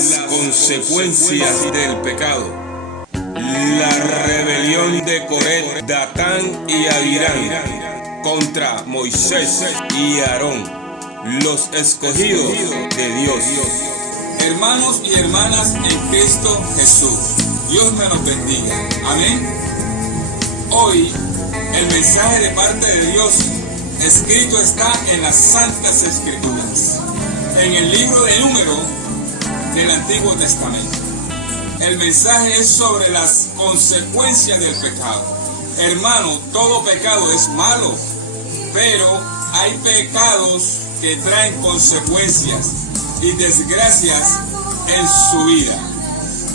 las consecuencias del pecado. La rebelión de Coré, Datán y Abirán contra Moisés y Aarón, los escogidos de Dios. Hermanos y hermanas en Cristo Jesús, Dios me los bendiga. Amén. Hoy el mensaje de parte de Dios escrito está en las Santas Escrituras, en el libro de Números del Antiguo Testamento. El mensaje es sobre las consecuencias del pecado. Hermano, todo pecado es malo, pero hay pecados que traen consecuencias y desgracias en su vida.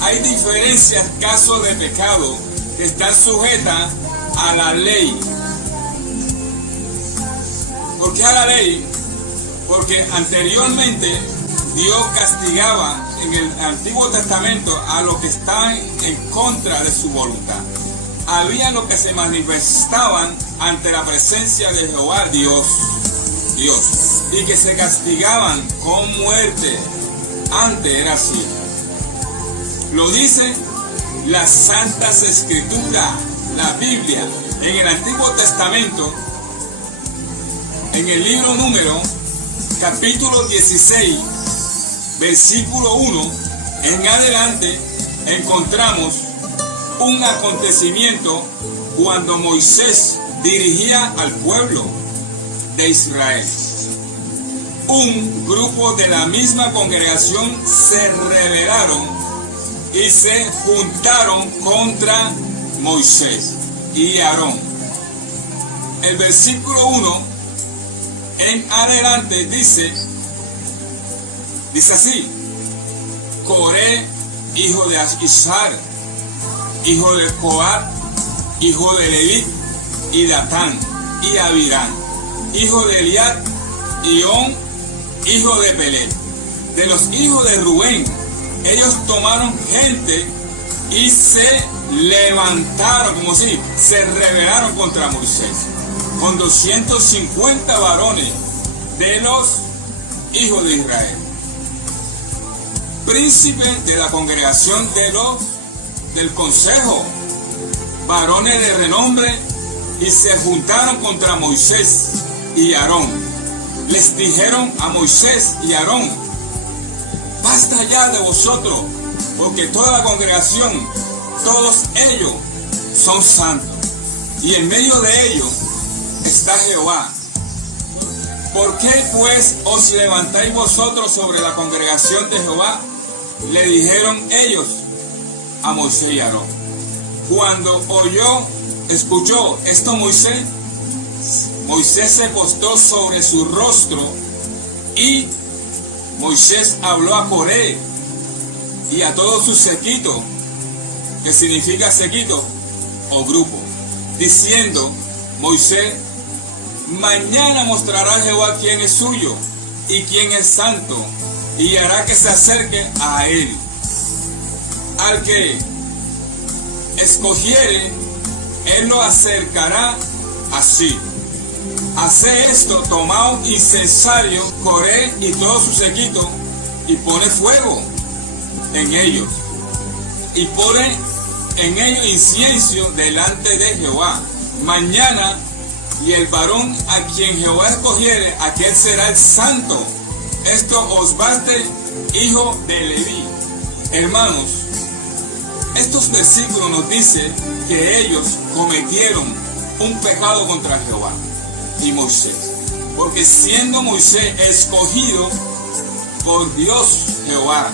Hay diferentes casos de pecado que están sujetas a la ley. ¿Por qué a la ley? Porque anteriormente Dios castigaba en el Antiguo Testamento a los que estaban en contra de su voluntad. Había los que se manifestaban ante la presencia de Jehová Dios, y que se castigaban con muerte. Antes era así. Lo dice las Santas Escrituras, la Biblia, en el Antiguo Testamento, en el libro Número, capítulo 16, versículo 1 en adelante, encontramos un acontecimiento cuando Moisés dirigía al pueblo de Israel. Un grupo de la misma congregación se rebelaron y se juntaron contra Moisés y Aarón. El versículo 1 en adelante dice así: Coré, hijo de Ishar, hijo de Coat, hijo de Leví, y Datán, y Abirán, hijo de Eliad, y On, hijo de Pelé. De los hijos de Rubén, ellos tomaron gente y se levantaron, como si se rebelaron contra Moisés, con 250 varones de los hijos de Israel, príncipes de la congregación del consejo, varones de renombre, y se juntaron contra Moisés y Aarón. Les dijeron a Moisés y Aarón: basta ya de vosotros, porque toda la congregación, todos ellos son santos, y en medio de ellos está Jehová. ¿Por qué pues os levantáis vosotros sobre la congregación de Jehová? Le dijeron ellos a Moisés y Aarón. Cuando escuchó esto Moisés se postró sobre su rostro, y Moisés habló a Coré y a todo su séquito, que significa séquito o grupo, diciendo: Moisés, mañana mostrará Jehová quién es suyo y quién es santo, y hará que se acerque a él. Al que escogiere, él lo acercará así. Hace esto: toma un incensario, Coré y todo su séquito, y pone fuego en ellos, y pone en ellos incienso delante de Jehová. Mañana, y el varón a quien Jehová escogiere, aquel será el santo. Esto os baste, hijo de Leví. Hermanos, estos versículos nos dicen que ellos cometieron un pecado contra Jehová y Moisés, porque siendo Moisés escogido por Dios Jehová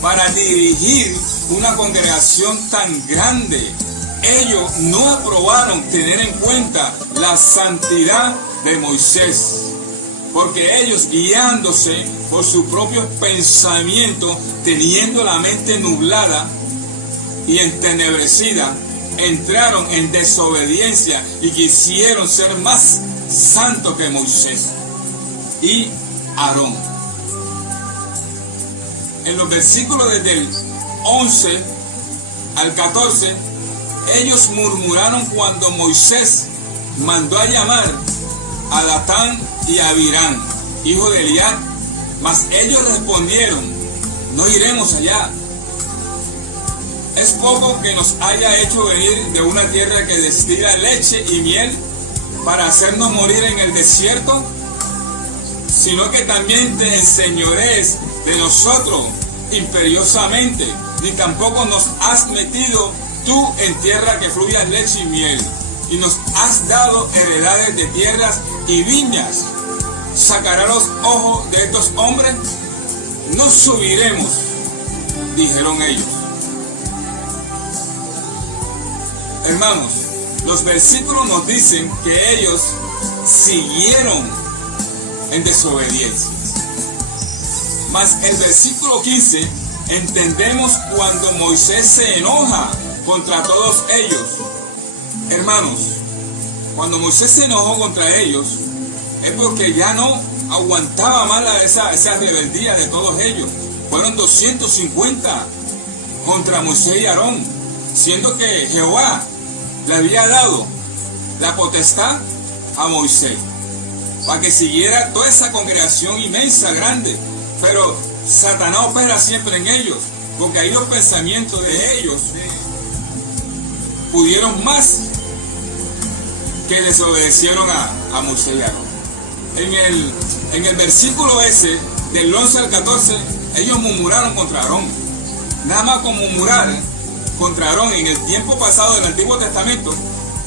para dirigir una congregación tan grande, ellos no aprobaron tener en cuenta la santidad de Moisés, porque ellos, guiándose por sus propios pensamientos, teniendo la mente nublada y entenebrecida, entraron en desobediencia y quisieron ser más santos que Moisés y Aarón. En los versículos desde el 11 al 14, ellos murmuraron cuando Moisés mandó a llamar a Datán y a Abirán, hijo de Eliad, mas ellos respondieron: no iremos allá. Es poco que nos haya hecho venir de una tierra que destila leche y miel para hacernos morir en el desierto, sino que también te enseñorees de nosotros imperiosamente, ni tampoco nos has metido tú en tierra que fluya leche y miel, y nos has dado heredades de tierras y viñas. ¿Sacará los ojos de estos hombres? No subiremos, dijeron ellos. Hermanos, los versículos nos dicen que ellos siguieron en desobediencia. Mas el versículo 15 entendemos cuando Moisés se enoja contra todos ellos. Hermanos, cuando Moisés se enojó contra ellos, es porque ya no aguantaba más esa rebeldía de todos ellos. Fueron 250 contra Moisés y Aarón, siendo que Jehová le había dado la potestad a Moisés para que siguiera toda esa congregación inmensa, grande. Pero Satanás opera siempre en ellos, porque ahí los pensamientos de ellos pudieron más que desobedecieron a Moisés y Aarón. En el versículo ese, del 11 al 14, ellos murmuraron contra Aarón. Nada más con murmurar contra Aarón en el tiempo pasado del Antiguo Testamento,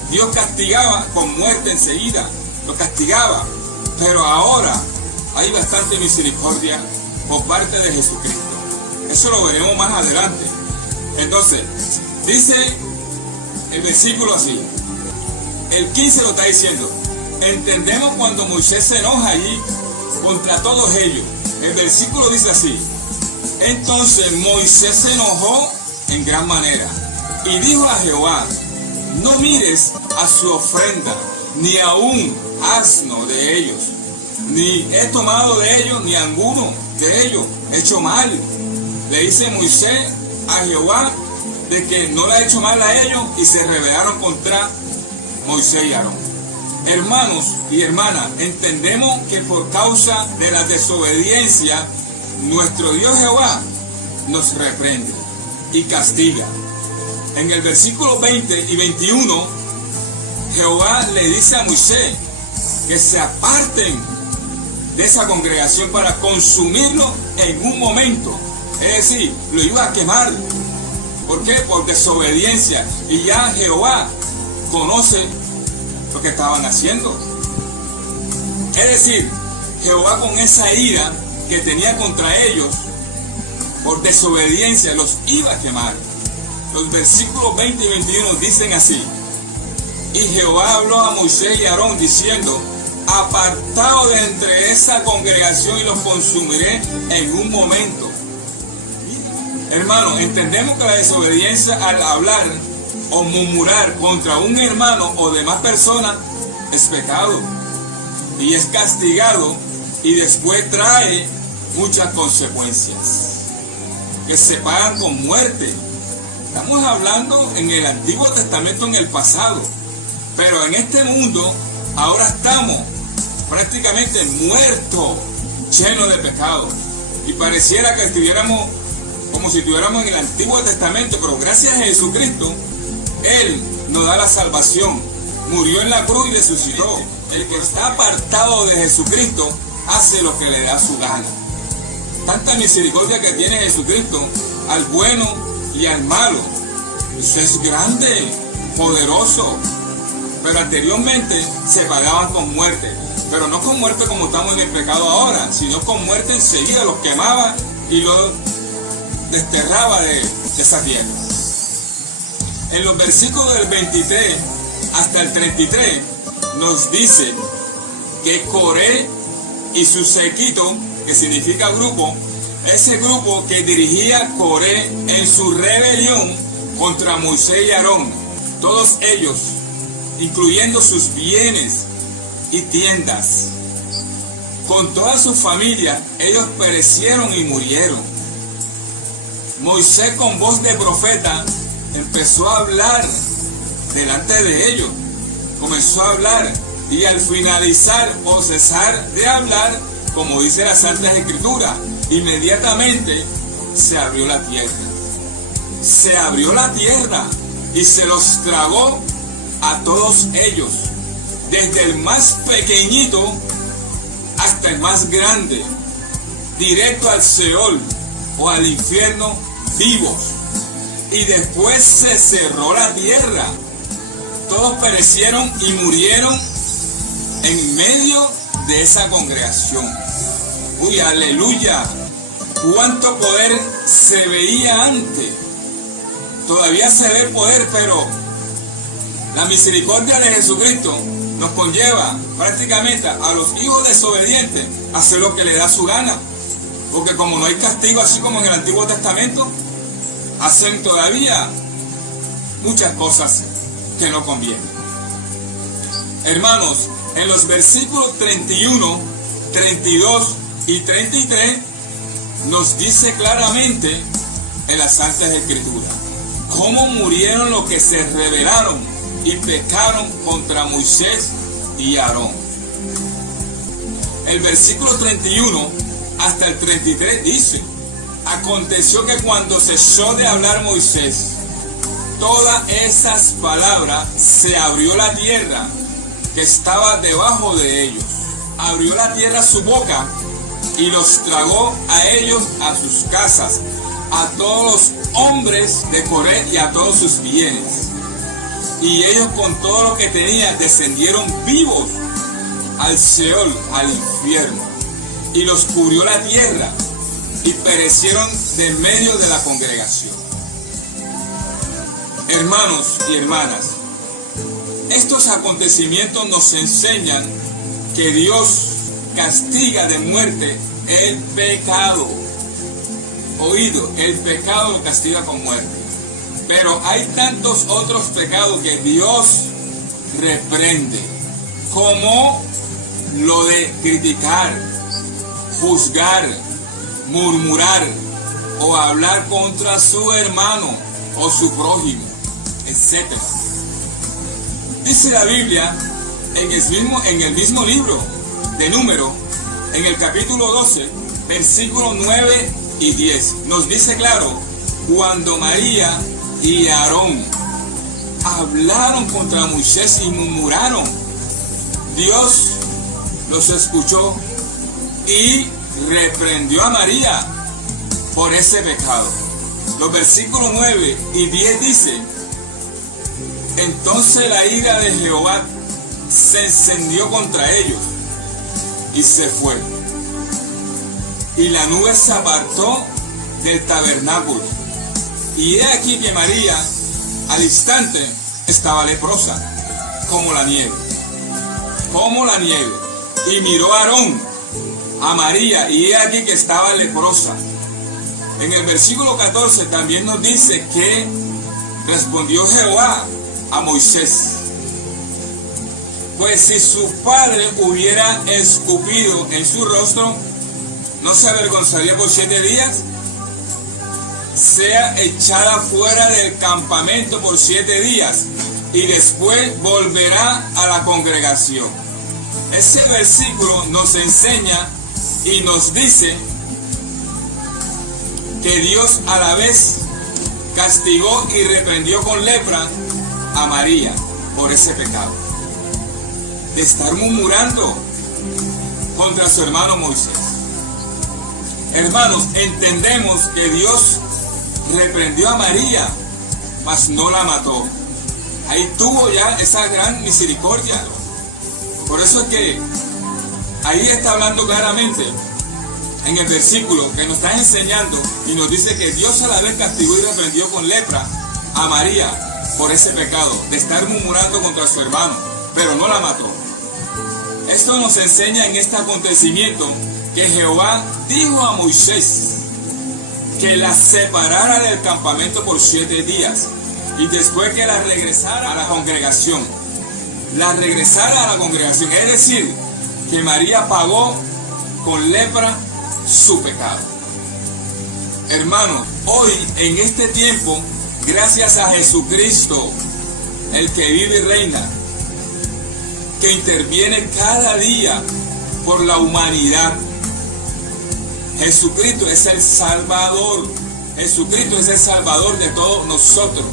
Dios castigaba con muerte enseguida, lo castigaba. Pero ahora hay bastante misericordia por parte de Jesucristo. Eso lo veremos más adelante. Entonces, dice el versículo así. El 15 lo está diciendo. Entendemos cuando Moisés se enoja allí contra todos ellos. El versículo dice así. Entonces Moisés se enojó en gran manera y dijo a Jehová: no mires a su ofrenda, ni a un asno de ellos, ni he tomado de ellos ni alguno de ellos, he hecho mal. Le dice Moisés a Jehová de que no le ha hecho mal a ellos, y se rebelaron contra Moisés y Aarón. Hermanos y hermanas, entendemos que por causa de la desobediencia, nuestro Dios Jehová nos reprende y castiga. En el versículo 20 y 21, Jehová le dice a Moisés que se aparten de esa congregación para consumirlo en un momento. Es decir, lo iba a quemar. ¿Por qué? Por desobediencia. Y ya Jehová conoce lo que estaban haciendo. Es decir, Jehová, con esa ira que tenía contra ellos por desobediencia, los iba a quemar. Los versículos 20 y 21 dicen así: y Jehová habló a Moisés y a Aarón diciendo: apartaos de entre esa congregación y los consumiré en un momento. Hermano, entendemos que la desobediencia al hablar o murmurar contra un hermano o demás persona es pecado y es castigado, y después trae muchas consecuencias que se pagan con muerte. Estamos hablando en el Antiguo Testamento, en el pasado, pero en este mundo ahora estamos prácticamente muertos, llenos de pecado, y pareciera que estuviéramos como si estuviéramos en el Antiguo Testamento. Pero gracias a Jesucristo, Él nos da la salvación, murió en la cruz y resucitó. El que está apartado de Jesucristo hace lo que le da su gana. Tanta misericordia que tiene Jesucristo al bueno y al malo. Eso es grande, poderoso. Pero anteriormente se pagaban con muerte, pero no con muerte como estamos en el pecado ahora, sino con muerte enseguida. Los quemaba y los desterraba de esa tierra. En los versículos del 23 hasta el 33 nos dice que Coré y su séquito, que significa grupo, ese grupo que dirigía Coré en su rebelión contra Moisés y Aarón, todos ellos, incluyendo sus bienes y tiendas, con toda su familia, ellos perecieron y murieron. Moisés, con voz de profeta, empezó a hablar delante de ellos. Comenzó a hablar, y al finalizar o cesar de hablar, como dice la Santa Escritura, inmediatamente se abrió la tierra. Se abrió la tierra y se los tragó a todos ellos, desde el más pequeñito hasta el más grande, directo al Seol o al infierno vivos. Y después se cerró la tierra. Todos perecieron y murieron en medio de esa congregación. Uy, aleluya. Cuánto poder se veía antes. Todavía se ve poder, pero la misericordia de Jesucristo nos conlleva prácticamente a los hijos desobedientes a hacer lo que le da su gana. Porque como no hay castigo, así como en el Antiguo Testamento, hacen todavía muchas cosas que no convienen. Hermanos, en los versículos 31, 32 y 33 nos dice claramente en las Santas Escrituras cómo murieron los que se rebelaron y pecaron contra Moisés y Aarón. El versículo 31 hasta el 33 dice: aconteció que cuando cesó de hablar Moisés todas esas palabras, se abrió la tierra que estaba debajo de ellos. Abrió la tierra su boca y los tragó a ellos, a sus casas, a todos los hombres de Coré y a todos sus bienes. Y ellos con todo lo que tenían descendieron vivos al Seol, al infierno. Y los cubrió la tierra y perecieron de en medio de la congregación. Hermanos y hermanas, estos acontecimientos nos enseñan que Dios castiga de muerte el pecado. Oído, el pecado lo castiga con muerte. Pero hay tantos otros pecados que Dios reprende, como lo de criticar, juzgar, murmurar o hablar contra su hermano o su prójimo, etc. Dice la Biblia en el mismo libro de Números, en el capítulo 12, versículos 9 y 10, nos dice claro: cuando María y Aarón hablaron contra Moisés y murmuraron, Dios los escuchó y reprendió a María por ese pecado. Los versículos 9 y 10 dice: entonces la ira de Jehová se encendió contra ellos y se fue, y la nube se apartó del tabernáculo, y he aquí que María al instante estaba leprosa como la nieve, y miró a Aarón a María, y he aquí que estaba leprosa. En el versículo 14 también nos dice que respondió Jehová a Moisés: pues si su padre hubiera escupido en su rostro, ¿no se avergonzaría por 7 días? Sea echada fuera del campamento por 7 días y después volverá a la congregación. Ese versículo nos enseña y nos dice que Dios a la vez castigó y reprendió con lepra a María por ese pecado de estar murmurando contra su hermano Moisés. Hermanos, entendemos que Dios reprendió a María, mas no la mató. Ahí tuvo ya esa gran misericordia. Por eso es que ahí está hablando claramente en el versículo que nos está enseñando y nos dice que Dios a la vez castigó y reprendió con lepra a María por ese pecado de estar murmurando contra su hermano, pero no la mató. Esto nos enseña en este acontecimiento que Jehová dijo a Moisés que la separara del campamento por 7 días y después que la regresara a la congregación. Es decir, que María pagó con lepra su pecado. Hermanos, hoy en este tiempo, gracias a Jesucristo, el que vive y reina, que interviene cada día por la humanidad, Jesucristo es el Salvador. Jesucristo es el Salvador de todos nosotros.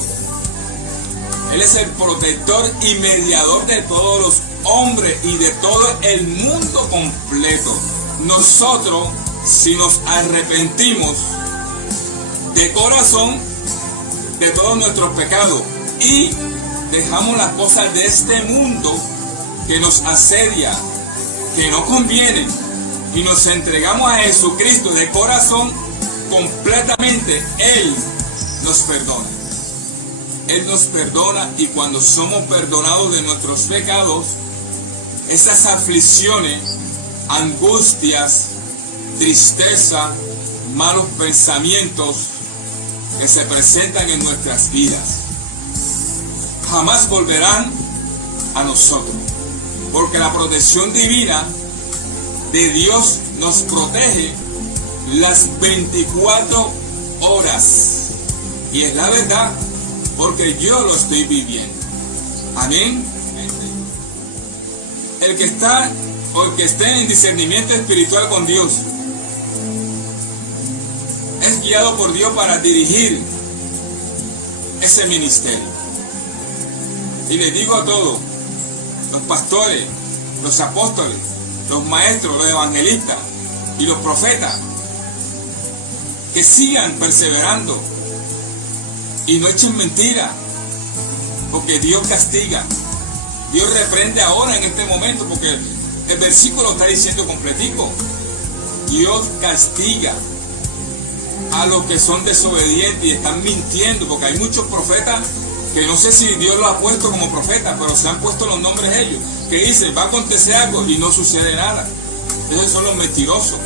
Él es el protector y mediador de todos los hombres y de todo el mundo completo. Nosotros, si nos arrepentimos de corazón de todos nuestros pecados y dejamos las cosas de este mundo que nos asedia, que no convienen, y nos entregamos a Jesucristo de corazón completamente, Él nos perdona. Él nos perdona, y cuando somos perdonados de nuestros pecados, esas aflicciones, angustias, tristeza, malos pensamientos que se presentan en nuestras vidas, jamás volverán a nosotros, porque la protección divina de Dios nos protege las 24 horas. Y es la verdad, porque yo lo estoy viviendo. Amén. El que está o el que esté en discernimiento espiritual con Dios es guiado por Dios para dirigir ese ministerio. Y les digo a todos, los pastores, los apóstoles, los maestros, los evangelistas y los profetas, que sigan perseverando y no echen mentira, porque Dios castiga. Dios reprende ahora en este momento, porque el versículo está diciendo completico. Dios castiga a los que son desobedientes y están mintiendo, porque hay muchos profetas que no sé si Dios los ha puesto como profetas, pero se han puesto los nombres ellos, que dicen va a acontecer algo y no sucede nada. Esos son los mentirosos.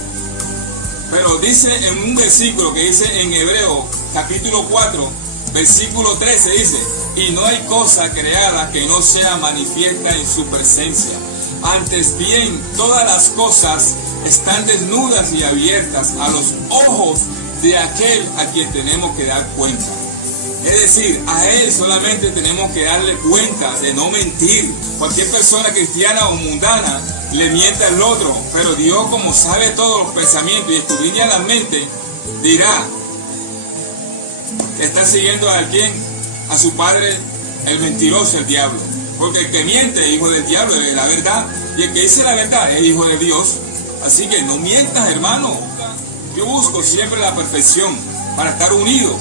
Pero dice en un versículo que dice en Hebreo capítulo 4 versículo 13, dice: y no hay cosa creada que no sea manifiesta en su presencia. Antes bien, todas las cosas están desnudas y abiertas a los ojos de aquel a quien tenemos que dar cuenta. Es decir, a Él solamente tenemos que darle cuenta de no mentir. Cualquier persona cristiana o mundana le miente al otro, pero Dios, como sabe todos los pensamientos y escudriña la mente, dirá que está siguiendo a quien, a su padre, el mentiroso, el diablo. Porque el que miente es hijo del diablo, es la verdad, y el que dice la verdad es hijo de Dios. Así que no mientas, hermano. Yo busco siempre la perfección para estar unido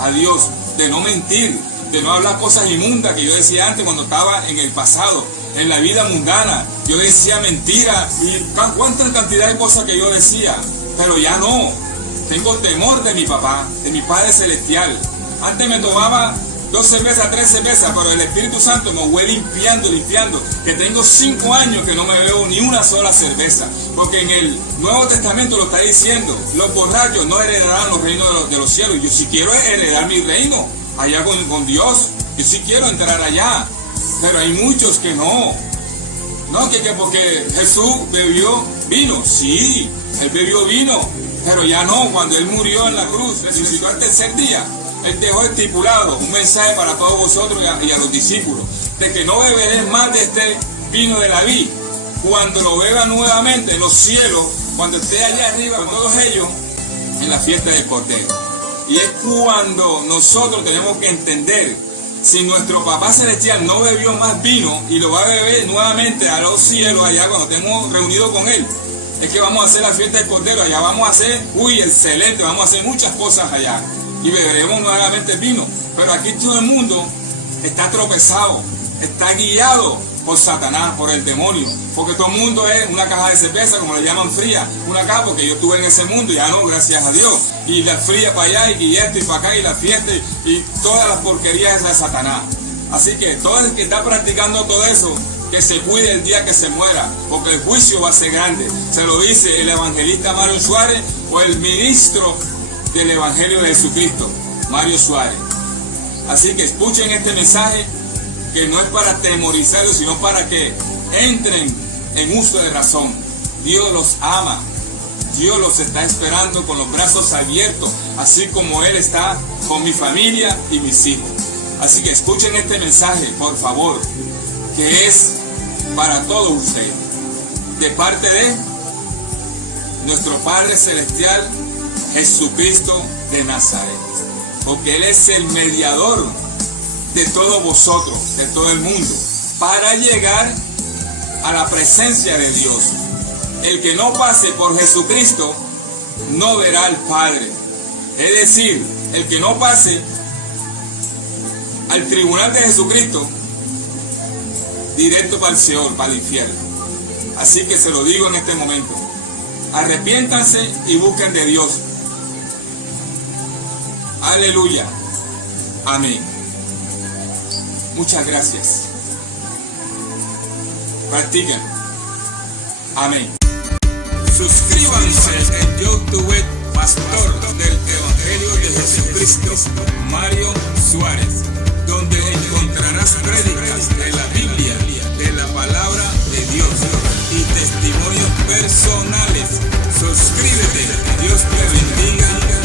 a Dios, de no mentir, de no hablar cosas inmundas que yo decía antes cuando estaba en el pasado, en la vida mundana. Yo decía mentiras y cuánta cantidad de cosas que yo decía, pero ya no. Tengo temor de mi papá, de mi Padre Celestial. Antes me tomaba 2 cervezas, 3 cervezas, pero el Espíritu Santo me fue limpiando, que tengo 5 años que no me bebo ni una sola cerveza, porque en el Nuevo Testamento lo está diciendo: los borrachos no heredarán los reinos de los cielos. Yo sí quiero heredar mi reino allá con Dios, yo sí quiero entrar allá, pero hay muchos que no, que porque Jesús bebió vino, sí, Él bebió vino, pero ya no. Cuando Él murió en la cruz, resucitó al tercer día, Él dejó estipulado un mensaje para todos vosotros y a los discípulos, de que no beberéis más de este vino de la vid, cuando lo beba nuevamente en los cielos, cuando esté allá arriba con todos ellos, en la fiesta del Cordero. Y es cuando nosotros tenemos que entender, si nuestro Papá Celestial no bebió más vino y lo va a beber nuevamente a los cielos allá cuando estemos reunidos con Él, es que vamos a hacer la fiesta del Cordero, allá vamos a hacer, excelente, vamos a hacer muchas cosas allá. Y beberemos nuevamente el vino. Pero aquí todo el mundo está tropezado, está guiado por Satanás, por el demonio. Porque todo el mundo es una caja de cerveza, como le llaman fría. Una caja, porque yo estuve en ese mundo, ya no, gracias a Dios. Y la fría para allá, y esto y para acá, y la fiesta, y todas las porquerías de Satanás. Así que todo el que está practicando todo eso, que se cuide el día que se muera, porque el juicio va a ser grande. Se lo dice el evangelista Mario Suárez, o el ministro del Evangelio de Jesucristo, Mario Suárez. Así que escuchen este mensaje, que no es para atemorizarlos, sino para que entren en uso de razón. Dios los ama, Dios los está esperando con los brazos abiertos, así como Él está con mi familia y mis hijos. Así que escuchen este mensaje, por favor, que es para todos ustedes, de parte de nuestro Padre Celestial, Jesucristo de Nazaret. Porque Él es el mediador de todos vosotros, de todo el mundo, para llegar a la presencia de Dios. El que no pase por Jesucristo no verá al Padre. Es decir, el que no pase al tribunal de Jesucristo, directo para el Seol, para el infierno. Así que se lo digo en este momento. Arrepiéntanse y busquen de Dios. Aleluya. Amén. Muchas gracias. Practiquen. Amén. Suscríbanse en YouTube, Pastor del Evangelio de Jesucristo, Mario Suárez, donde encontrarás prédicas de la Biblia, de la palabra de Dios y testimonios personales. Suscríbete. Dios te bendiga.